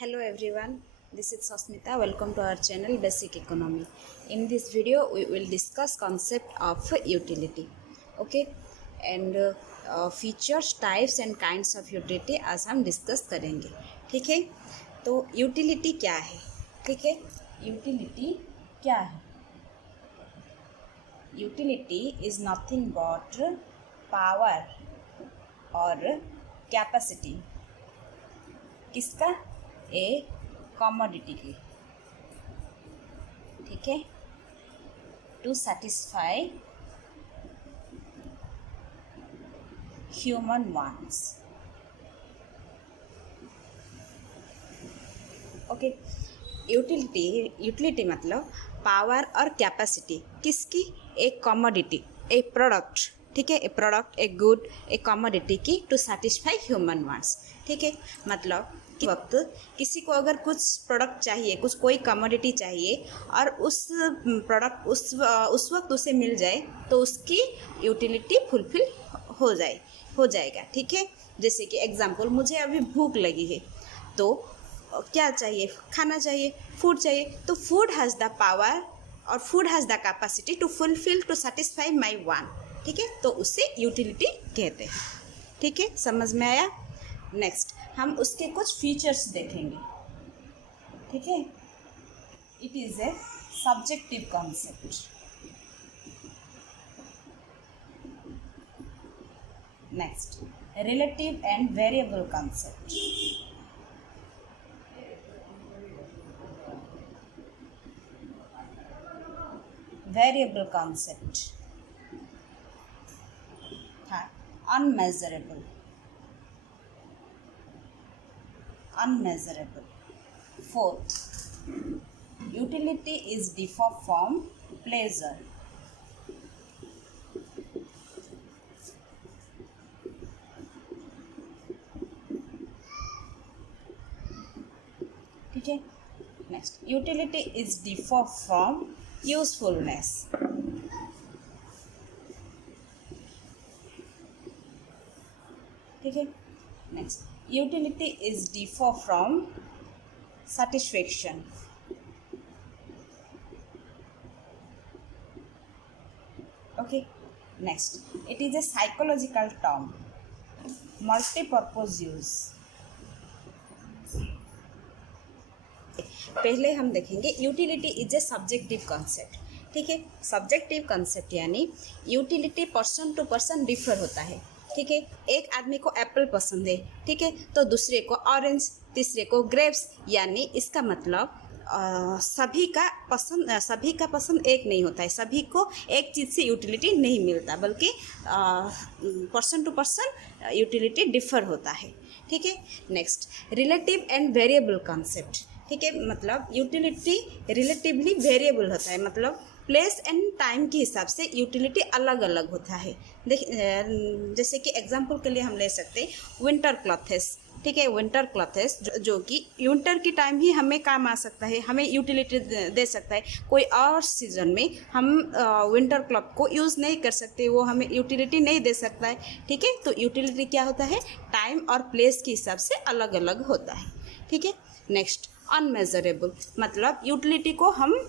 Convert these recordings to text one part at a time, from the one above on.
Hello everyone, this is Sasmita. Welcome to our channel Basic Economy. In this video, we will discuss concept of utility. Okay, and features, types and kinds of utility आज हम discuss करेंगे. ठीक है, तो utility क्या है? ठीक है, यूटिलिटी क्या है? Utility is nothing but power और कैपेसिटी. किसका? ए कमोडिटी की. ठीक है, to satisfy human wants. Okay, utility मतलब पावर और कैपेसिटी किसकी? एक कमोडिटी, एक प्रोडक्ट. ठीक है, a product, a good, a commodity की टू सेटिस्फाई ह्यूमन वांट्स. ठीक है, मतलब कि वक्त किसी को अगर कुछ प्रोडक्ट चाहिए, कुछ कोई कमोडिटी चाहिए और उस प्रोडक्ट उस वक्त उसे मिल जाए तो उसकी यूटिलिटी फुलफिल हो जाएगा. ठीक है, जैसे कि एग्जांपल, मुझे अभी भूख लगी है तो क्या चाहिए? खाना चाहिए, फूड चाहिए. तो फूड हैज़ द पावर और food has the capacity to fulfil, to satisfy my want. ठीक है, तो उसे यूटिलिटी कहते हैं. ठीक है, समझ में आया? नेक्स्ट हम उसके कुछ फीचर्स देखेंगे. ठीक है, it is a subjective concept. Next, relative and variable concept. Variable concept. हाँ, unmeasurable. Unmeasurable. Fourth, utility is different from pleasure. ठीक है, next, utility is different from usefulness. ठीक है, next, utility is different from satisfaction. Okay, next, it is a psychological term, multi-purpose use. पहले हम देखेंगे utility is a subjective concept. ठीक है, subjective concept यानी utility person to person differ होता है. ठीक है, एक आदमी को एप्पल पसंद है, ठीक है, तो दूसरे को ऑरेंज, तीसरे को ग्रेप्स. यानी इसका मतलब सभी का पसंद एक नहीं होता है. सभी को एक चीज़ से यूटिलिटी नहीं मिलता, बल्कि person to person utility differ होता है. ठीक है, next, relative and variable concept. ठीक है, मतलब यूटिलिटी रिलेटिवली वेरिएबल होता है, मतलब प्लेस एंड टाइम के हिसाब से यूटिलिटी अलग अलग होता है. जैसे कि एग्जांपल के लिए हम ले सकते हैं विंटर क्लॉथेस. ठीक है, विंटर क्लॉथेस जो कि विंटर की टाइम ही हमें काम आ सकता है, हमें यूटिलिटी दे सकता है. कोई और सीजन में हम विंटर क्लॉथ को यूज़ नहीं कर सकते, वो हमें यूटिलिटी नहीं दे सकता है. ठीक है, तो यूटिलिटी क्या होता है? टाइम और प्लेस के हिसाब से अलग अलग होता है. ठीक है, नेक्स्ट, अनमेजरेबल मतलब यूटिलिटी को हम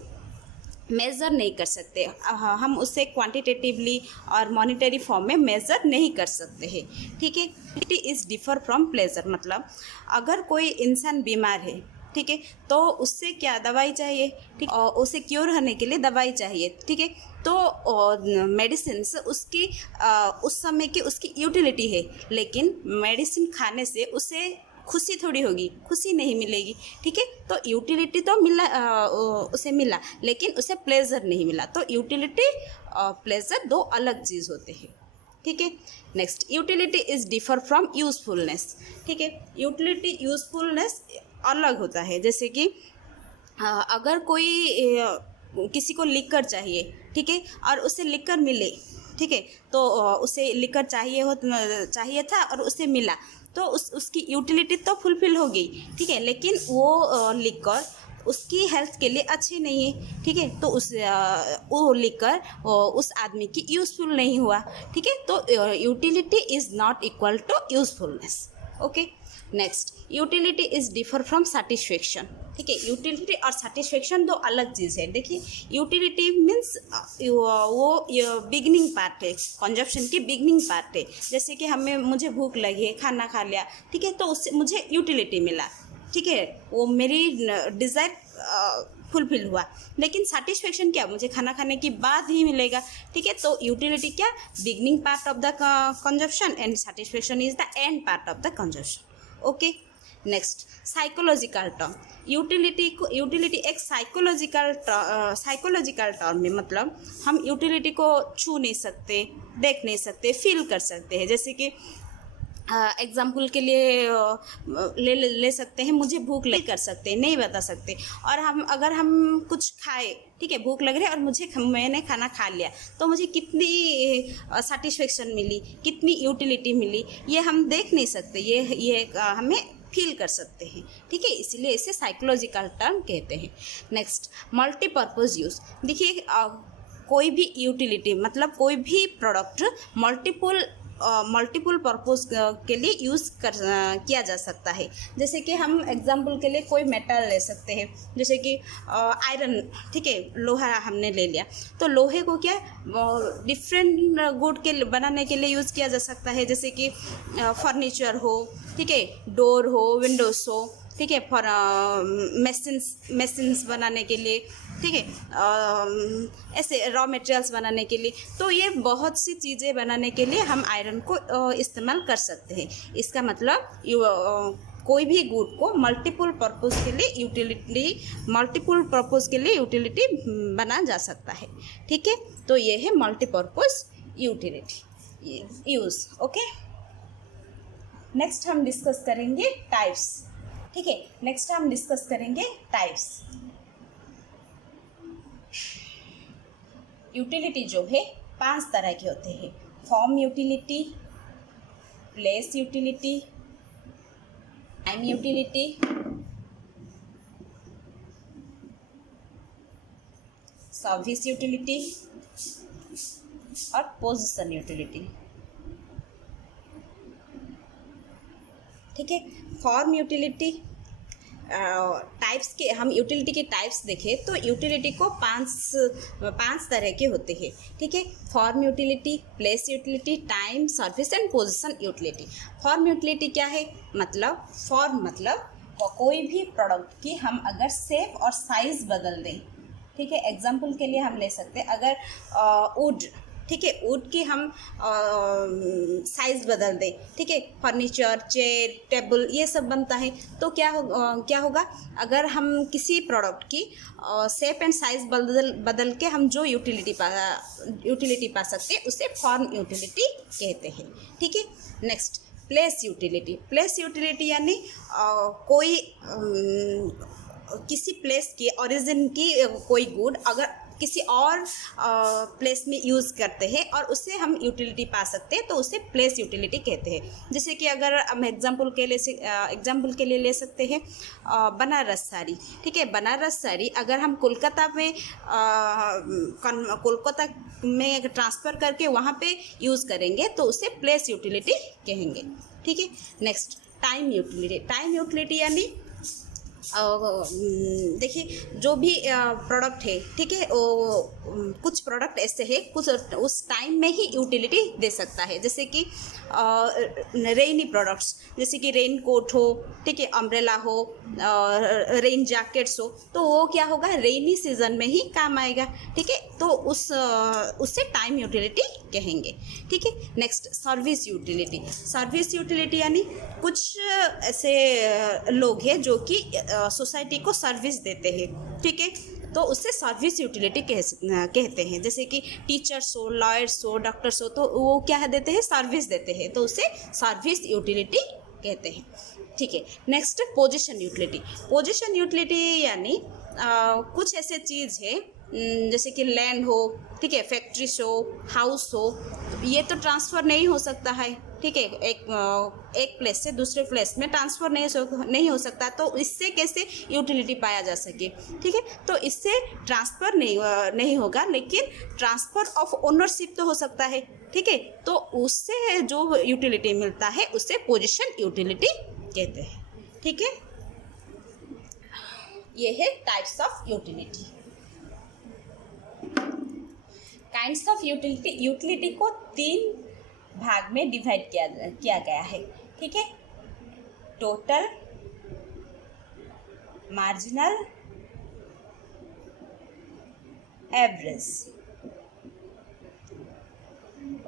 मेज़र नहीं कर सकते, हम उसे क्वांटिटेटिवली और मॉनिटरी फॉर्म में मेज़र नहीं कर सकते हैं. ठीक है, it is differ from pleasure मतलब अगर कोई इंसान बीमार है, ठीक है, तो उससे क्या दवाई चाहिए? ठीक, और उसे क्योर होने के लिए दवाई चाहिए. ठीक है, तो मेडिसिन उसकी उस समय की उसकी यूटिलिटी है, लेकिन मेडिसिन खाने से उसे खुशी थोड़ी होगी, खुशी नहीं मिलेगी. ठीक है, तो यूटिलिटी तो उसे मिला, लेकिन उसे प्लेजर नहीं मिला. तो यूटिलिटी प्लेजर दो अलग चीज़ होते हैं. ठीक है, next, utility is differ from usefulness. ठीक है, यूटिलिटी यूजफुलनेस अलग होता है. जैसे कि अगर कोई किसी को लिकर चाहिए, ठीक है, और उसे लिकर मिले, ठीक है, तो उसे लिकर चाहिए था और उसे मिला, तो उसकी यूटिलिटी तो फुलफिल हो गई. ठीक है, लेकिन वो लिकर उसकी हेल्थ के लिए अच्छी नहीं है. ठीक है, तो वो लिकर उस आदमी की यूज़फुल नहीं हुआ. ठीक है, तो utility is not equal to usefulness. Okay, next, utility is differ from satisfaction. ठीक है, यूटिलिटी और सेटिस्फेक्शन दो अलग चीज़ है। देखिए, यूटिलिटी मीन्स वो बिगनिंग पार्ट है, कंजप्शन की बिगनिंग पार्ट है। जैसे कि मुझे भूख लगी है, खाना खा लिया, ठीक है, तो उससे मुझे यूटिलिटी मिला, ठीक है, वो मेरी डिज़ायर फुलफिल हुआ। लेकिन सेटिस्फेक्शन क्या, मुझे खाना खाने के बाद ही मिलेगा। ठीक है, तो यूटिलिटी क्या, beginning part of the consumption and satisfaction is the end part of the consumption. Okay, next, psychological term. Utility एक साइकोलॉजिकल टर्म है। मतलब हम यूटिलिटी को छू नहीं सकते, देख नहीं सकते, फील कर सकते हैं। जैसे कि एग्जाम्पल के लिए ले सकते हैं, मुझे भूख लग कर सकते हैं, नहीं बता सकते। और अगर हम कुछ खाए, ठीक है, भूख लग रही है और मैंने खाना खा लिया, तो मुझे कितनी सेटिस्फेक्शन मिली, कितनी यूटिलिटी मिली, ये हम देख नहीं सकते, ये हमें फील कर सकते हैं। ठीक है, इसलिए इसे साइकोलॉजिकल टर्म कहते हैं। Next, multipurpose use. देखिए, कोई भी यूटिलिटी मतलब कोई भी प्रोडक्ट मल्टीपल पर्पज़ के लिए यूज़ किया जा सकता है। जैसे कि हम एग्जांपल के लिए कोई मेटल ले सकते हैं, जैसे कि आयरन, ठीक है, लोहा हमने ले लिया, तो लोहे को क्या डिफरेंट गुड के बनाने के लिए यूज़ किया जा सकता है। जैसे कि फर्नीचर हो, ठीक है, डोर हो, विंडोज़ हो, ठीक है, फॉर मशीन्स बनाने के लिए, ठीक है, ऐसे रॉ मटेरियल्स बनाने के लिए। तो ये बहुत सी चीज़ें बनाने के लिए हम आयरन को इस्तेमाल कर सकते हैं। इसका मतलब कोई भी गुड को मल्टीपल पर्पज़ के लिए यूटिलिटी बना जा सकता है। ठीक है, तो ये है multipurpose utility use. Okay, next हम डिस्कस करेंगे टाइप्स। ठीक है, नेक्स्ट हम डिस्कस करेंगे टाइप्स। यूटिलिटी जो है 5 तरह के होते हैं। Form utility, place utility, time utility, service utility और पोजीशन यूटिलिटी। ठीक है, फॉर्म यूटिलिटी टाइप्स के, हम यूटिलिटी के टाइप्स देखें तो यूटिलिटी को पांच तरह के होते हैं। ठीक है, form utility, place utility, time, service and position utility. Form utility क्या है, मतलब फॉर्म मतलब कोई भी प्रोडक्ट की हम अगर शेप और साइज बदल दें, ठीक है, एग्जांपल के लिए हम ले सकते हैं, अगर वुड, ठीक है, वुड की हम साइज़ बदल दें, ठीक है, फर्नीचर, चेयर, टेबल, ये सब बनता है। तो क्या होगा, अगर हम किसी प्रोडक्ट की शेप एंड साइज़ बदल के हम जो यूटिलिटी पा सकते हैं, उसे फॉर्म यूटिलिटी कहते हैं। ठीक है, next, place utility. Place utility यानी कोई किसी प्लेस की ओरिजिन की कोई गुड अगर किसी और प्लेस में यूज़ करते हैं और उससे हम यूटिलिटी पा सकते हैं, तो उसे प्लेस यूटिलिटी कहते हैं। जैसे कि अगर हम एग्जांपल के लिए ले सकते हैं बनारस साड़ी। ठीक है, बनारस साड़ी अगर हम कोलकाता में ट्रांसफ़र करके वहाँ पे यूज़ करेंगे, तो उसे प्लेस यूटिलिटी कहेंगे। ठीक है, next, time utility. Time utility यानी देखिए, जो भी प्रोडक्ट है, ठीक है, कुछ प्रोडक्ट ऐसे है कुछ उस टाइम में ही यूटिलिटी दे सकता है। जैसे कि रेनी प्रोडक्ट्स, जैसे कि रेन कोट हो, ठीक है, अम्ब्रेला हो, रेन जैकेट्स हो, तो वो क्या होगा, रेनी सीजन में ही काम आएगा। ठीक है, तो उससे टाइम यूटिलिटी कहेंगे। ठीक है, next, service utility. Service utility यानी कुछ ऐसे लोग हैं जो कि सोसाइटी को सर्विस देते हैं। ठीक है, तो उससे सर्विस यूटिलिटी कहते हैं। जैसे कि टीचर्स हो, लॉयर्स हो, डॉक्टर्स हो, तो वो क्या देते हैं, सर्विस देते हैं, तो उसे सर्विस यूटिलिटी कहते हैं। ठीक है, next, position utility. Position utility यानी कुछ ऐसे चीज़ है, जैसे कि लैंड हो, ठीक है, फैक्ट्रीज हो, हाउस हो, ये तो ट्रांसफ़र नहीं हो सकता है। ठीक है, एक प्लेस से दूसरे प्लेस में ट्रांसफ़र नहीं हो सकता, तो इससे कैसे यूटिलिटी पाया जा सके। ठीक है, तो इससे ट्रांसफ़र नहीं होगा, लेकिन ट्रांसफ़र ऑफ ओनरशिप तो हो सकता है। ठीक है, तो उससे जो यूटिलिटी मिलता है उसे पोजीशन यूटिलिटी कहते हैं। ठीक है, ये है types of utility. Kinds of utility, utility को 3 भाग में डिवाइड किया गया है। ठीक है, total, marginal, average.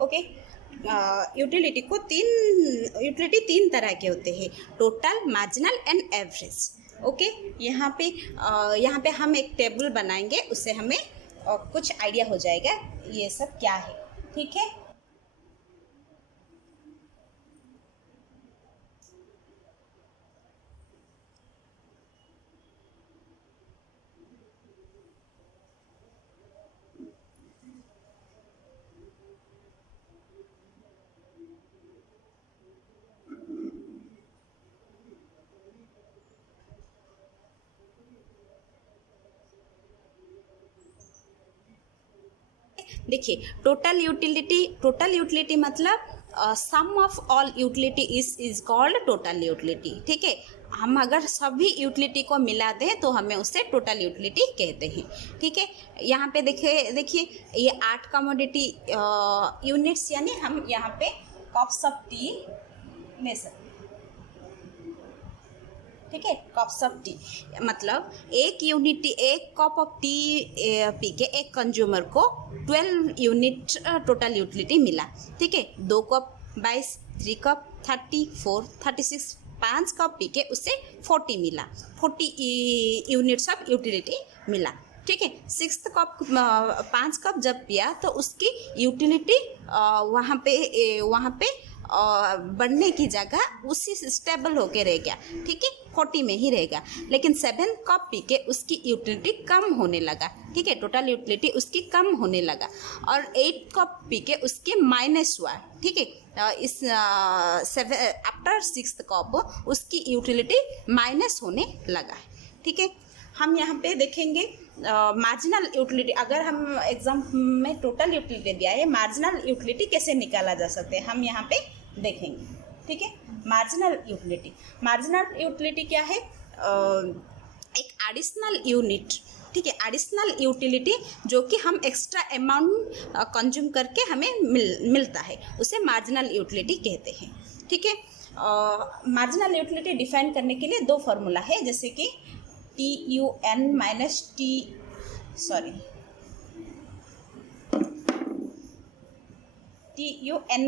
Okay, utility तीन तरह के होते हैं, total, marginal and average. Okay, यहाँ पे हम एक टेबल बनाएंगे, उससे हमें कुछ आइडिया हो जाएगा ये सब क्या है। ठीक है, देखिए टोटल यूटिलिटी मतलब sum of all utility is called total utility. ठीक है, हम अगर सभी यूटिलिटी को मिला दें तो हमें उससे टोटल यूटिलिटी कहते हैं। ठीक है, यहाँ पे देखिए ये 8 कमोडिटी यूनिट्स, यानी हम यहाँ पे कप्स ऑफ टी ले सकते। ठीक है, कप्स ऑफ टी मतलब एक कप ऑफ टी पी के एक कंज्यूमर को 12 यूनिट टोटल यूटिलिटी मिला। ठीक है, 2 कप 22, 3 कप 34, 36, 5 कप पी के उससे 40 मिला, 40 यूनिट्स ऑफ यूटिलिटी मिला। ठीक है, 6th कप 5 कप जब पिया तो उसकी यूटिलिटी वहाँ पे बढ़ने की जगह उसी स्टेबल होके रह गया। ठीक है, 40 में ही रहेगा। लेकिन 7 कप पी के उसकी यूटिलिटी कम होने लगा। ठीक है, टोटल यूटिलिटी उसकी कम होने लगा। और 8 कप पी के उसकी माइनस हुआ। ठीक है, आफ्टर 6th कप उसकी यूटिलिटी माइनस होने लगा। ठीक है, हम यहाँ पे देखेंगे मार्जिनल यूटिलिटी। अगर हम एग्जाम में टोटल यूटिलिटी दिया है, मार्जिनल यूटिलिटी कैसे निकाला जा सकते हैं हम यहाँ पे देखेंगे। ठीक है, मार्जिनल यूटिलिटी क्या है? एक एडिशनल यूनिट। ठीक है, एडिशनल यूटिलिटी जो कि हम एक्स्ट्रा अमाउंट कंज्यूम करके हमें मिलता है, उसे मार्जिनल यूटिलिटी कहते हैं। ठीक है, मार्जिनल यूटिलिटी डिफाइन करने के लिए 2 फार्मूला है, जैसे कि TUN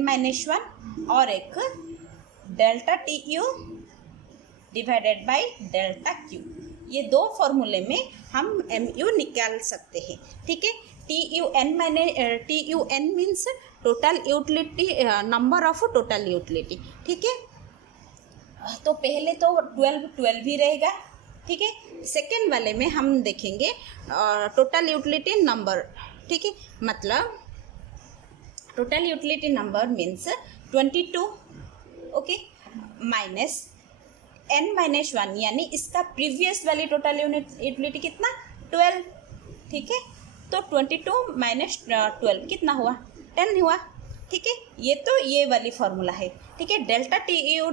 -1 और एक delta TU divided by delta Q। ये 2 फार्मूले में हम MU निकाल सकते हैं। ठीक है, TUN means total utility, number of total utility. ठीक है, तो पहले तो 12 ही रहेगा। ठीक है, सेकेंड वाले में हम देखेंगे टोटल यूटिलिटी नंबर। ठीक है, मतलब total utility number means 22। Okay, minus n-1, यानी इसका प्रीवियस वाली टोटल यूटिलिटी कितना? 12। ठीक है, तो 22 - 12 कितना हुआ? 10 हुआ। ठीक है, ये वाली फार्मूला है। ठीक है, delta TU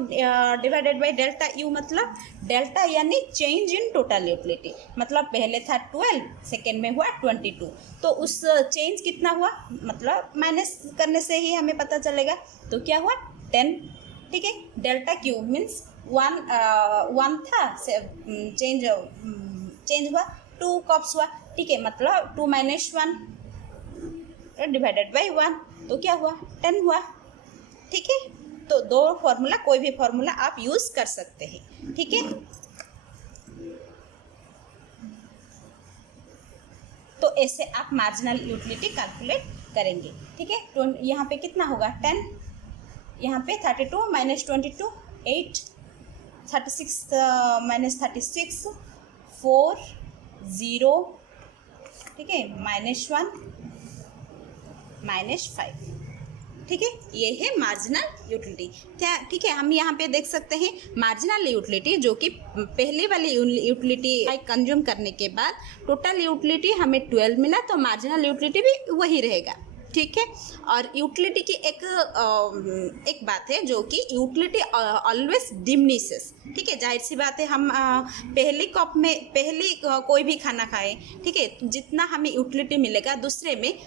divided by delta U मतलब डेल्टा यानी चेंज इन टोटल यूटिलिटी। मतलब पहले था 12, सेकेंड में हुआ 22, तो उस चेंज कितना हुआ? मतलब माइनस करने से ही हमें पता चलेगा। तो क्या हुआ? 10। ठीक है, डेल्टा Q मीन्स 1 था, चेंज हुआ 2 कप्स हुआ। ठीक है, मतलब 2 - 1 डिवाइडेड बाय 1, तो क्या हुआ? 10 हुआ। ठीक है, तो 2 फार्मूला, कोई भी फार्मूला आप यूज कर सकते हैं। ठीक है, तो ऐसे आप मार्जिनल यूटिलिटी कैलकुलेट करेंगे। ठीक है, तो यहाँ पे कितना होगा? 10, यहाँ पे 32 - 22 8, 36 - 36 4 0। ठीक है, -1 -5। ठीक है, ये है मार्जिनल यूटिलिटी। क्या? ठीक है, हम यहाँ पे देख सकते हैं मार्जिनल यूटिलिटी जो कि पहले वाली यूटिलिटी कंज्यूम करने के बाद टोटल यूटिलिटी हमें 12 मिला, तो मार्जिनल यूटिलिटी भी वही रहेगा। ठीक है। और यूटिलिटी की एक बात है जो कि यूटिलिटी ऑलवेज डिमिनिशेस, ठीक है। जाहिर सी बात है, हम पहली कप में कोई भी खाना खाएं, ठीक है, जितना हमें यूटिलिटी मिलेगा दूसरे में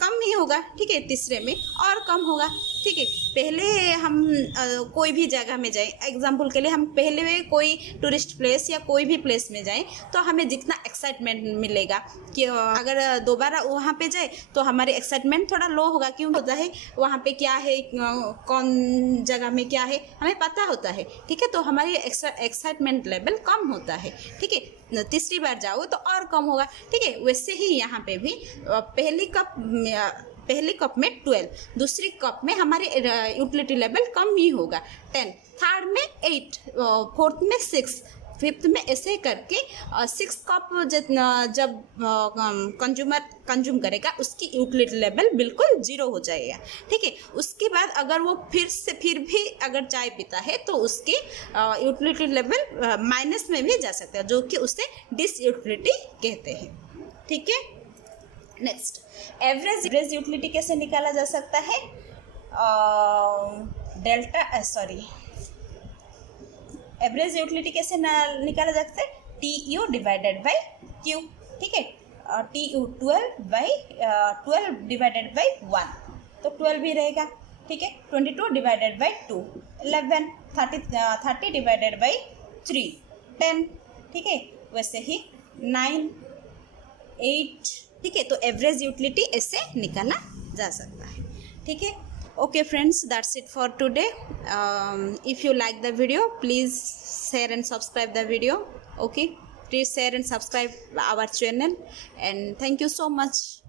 कम ही होगा, ठीक है, तीसरे में और कम होगा, ठीक है। पहले हम कोई भी जगह में जाएं, एग्जांपल के लिए हम पहले कोई टूरिस्ट प्लेस या कोई भी प्लेस में जाएं तो हमें जितना एक्साइटमेंट मिलेगा कि अगर दोबारा वहाँ पे जाए तो हमारी एक्साइटमेंट थोड़ा लो होगा। क्यों होता है? वहाँ पे क्या है, कौन जगह में क्या है हमें पता होता है, ठीक है, तो हमारी एक्साइटमेंट लेवल कम होता है, ठीक है। तीसरी बार जाओ तो और कम होगा, ठीक है। वैसे ही यहाँ पे भी पहली कप में 12, दूसरी कप में हमारे यूटिलिटी लेवल कम ही होगा 10, थर्ड में 8, फोर्थ में 6, फिफ्थ में ऐसे करके 6 कप जब कंज्यूम करेगा उसकी यूटिलिटी लेवल बिल्कुल 0 हो जाएगा, ठीक है। उसके बाद अगर वो फिर भी अगर चाय पीता है तो उसकी यूटिलिटी लेवल माइनस में भी जा सकता है, जो कि उसे डिसयूटिलिटी कहते हैं, ठीक है। नेक्स्ट, एवरेज यूटिलिटी कैसे निकाला जा सकता है? एवरेज यूटिलिटी कैसे निकाला जा सकता है? TU डिवाइडेड बाई Q, ठीक है। TU 12 डिवाइडेड बाई 1, तो 12 भी रहेगा, ठीक है। 22 डिवाइडेड बाई 2 11, 30 डिवाइडेड बाई 3 10, ठीक है। वैसे ही 9 8, ठीक है। तो एवरेज यूटिलिटी ऐसे निकाला जा सकता है, ठीक है। Okay friends, that's it for today. If you like the video, please share and subscribe the video. Okay, please share and subscribe our channel, and thank you so much.